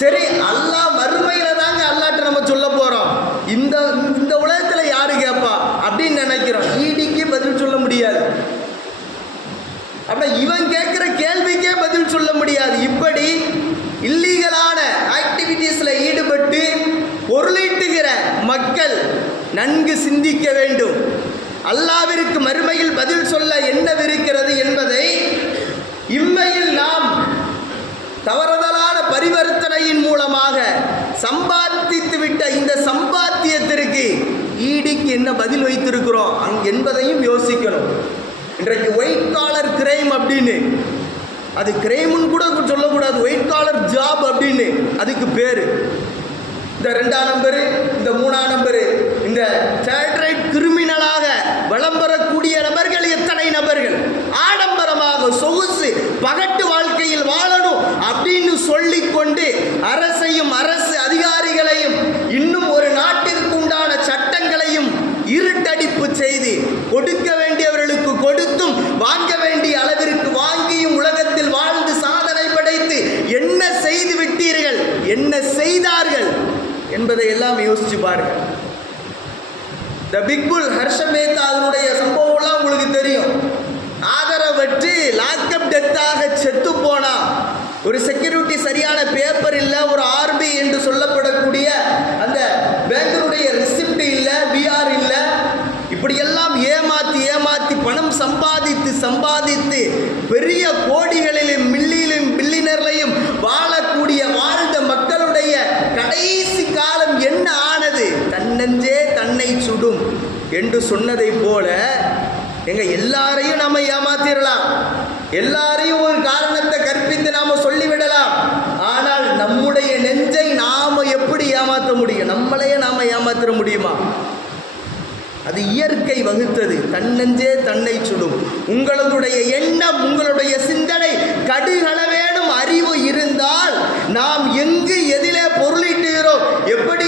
சரி, அல்லாஹ் மறுமையில தாங்க அல்லாட்ட நம்ம சொல்ல போறோம். இந்த இந்த உலகத்துல யாரு கேட்பா அப்படின்னு நினைக்கிறோம். ஈடிக்கு பதில் சொல்ல முடியாது. அப்ப இவன் கேட்கிற கேள்விக்கே பதில் சொல்ல முடியாது. இப்படி இல்லீகலான ஆக்டிவிட்டீஸ்ல ஈடுபட்டு பொருளீட்டுகிற மக்கள் நன்கு சிந்திக்க வேண்டும். அல்லாஹ்விற்கு மறுமையில் பதில் சொல்ல என்னவிருக்கிறது என்பதை இம்மையில் நாம் தவறுதலான பரிவர்த்தனையின் மூலமாக சம்பாதித்து விட்ட இந்த சம்பாத்தியத்திற்கு ஈடிக்கு என்ன பதில் வைத்திருக்கிறோம் என்பதையும் யோசிக்கணும். இன்றைக்கு ஒயிட் காலர் கிரைம் அப்படின்னு, அது கிரைம்னு கூட சொல்லக்கூடாது, ஒயிட் காலர் ஜாப் அப்படின்னு அதுக்கு பேரு. இந்த 2ஆம் நம்பரு, இந்த 3ஆம் நம்பரு, இந்த சேட்ரைட் கிரிமினலாக விளம்பரக்கூடிய நபர்கள் எத்தனை நபர்கள் ஆடம்பரமாக சொகுசு பகட்டு வாழ்க்கையில் வாழணும் அப்படின்னு சொல்லிக்கொண்டு அரசையும் அரசு அதிகாரிகளையும் இன்னும் ஒரு நாட்டிற்கு உண்டான சட்டங்களையும் இருட்டடிப்பு செய்து கொடுக்க வேண்டியவர்களுக்கு கொடுத்தும் வாங்க வேண்டிய அளவிற்கு வாங்கியும் உலகத்தில் வாழ்ந்து சாதனை படைத்து என்ன செய்து விட்டீர்கள், என்ன செய்தார்கள் என்பதை எல்லாம் யோசிச்சு பாருங்க. த பிக் புல் ஹர்ஷ மேத்தா அதனுடைய சம்பவம்லாம் உங்களுக்கு தெரியும். ஆதரவற்று லாக்அப் டெத்தாக செத்து போனா, ஒரு செக்யூரிட்டி சரியான பேப்பர் இல்லை, ஒரு ஆர்பி என்று சொல்லப்படக்கூடிய அந்த பேங்கருடைய ரிசிப்ட் இல்லை, பிஆர் இல்லை, இப்படியெல்லாம் ஏமாத்தி ஏமாத்தி பணம் சம்பாதித்து பெரிய கோடிகளிலும் மில்லியிலும் பில்லியனர்லையும் வாழக்கூடிய வாழ்ந்த மக்களுடைய கடைசி காலம் என்ன ஆனது? தன்னெஞ்சே தன்னை சுடும் என்று சொன்னதை போல எங்க எல்லாரையும் நாம ஏமாத்திரலாம், எல்லாரையும் ஒரு காரணத்தை கற்பித்து நாம சொல்லிவிடலாம். ஆனால் நம்முடைய நெஞ்சை நாம எப்படி ஏமாற்ற முடியும்? நம்மளையே நாம ஏமாற்ற முடியுமா? அது இயற்கை வகுத்தது. தன்னெஞ்சே தன்னை சுடும். உங்களுடைய எண்ணம், உங்களுடைய சிந்தனை கடுகளவேனும் அறிவு இருந்தால் நாம் எங்கு எதிலே பொருளீட்டுகிறோம், எப்படி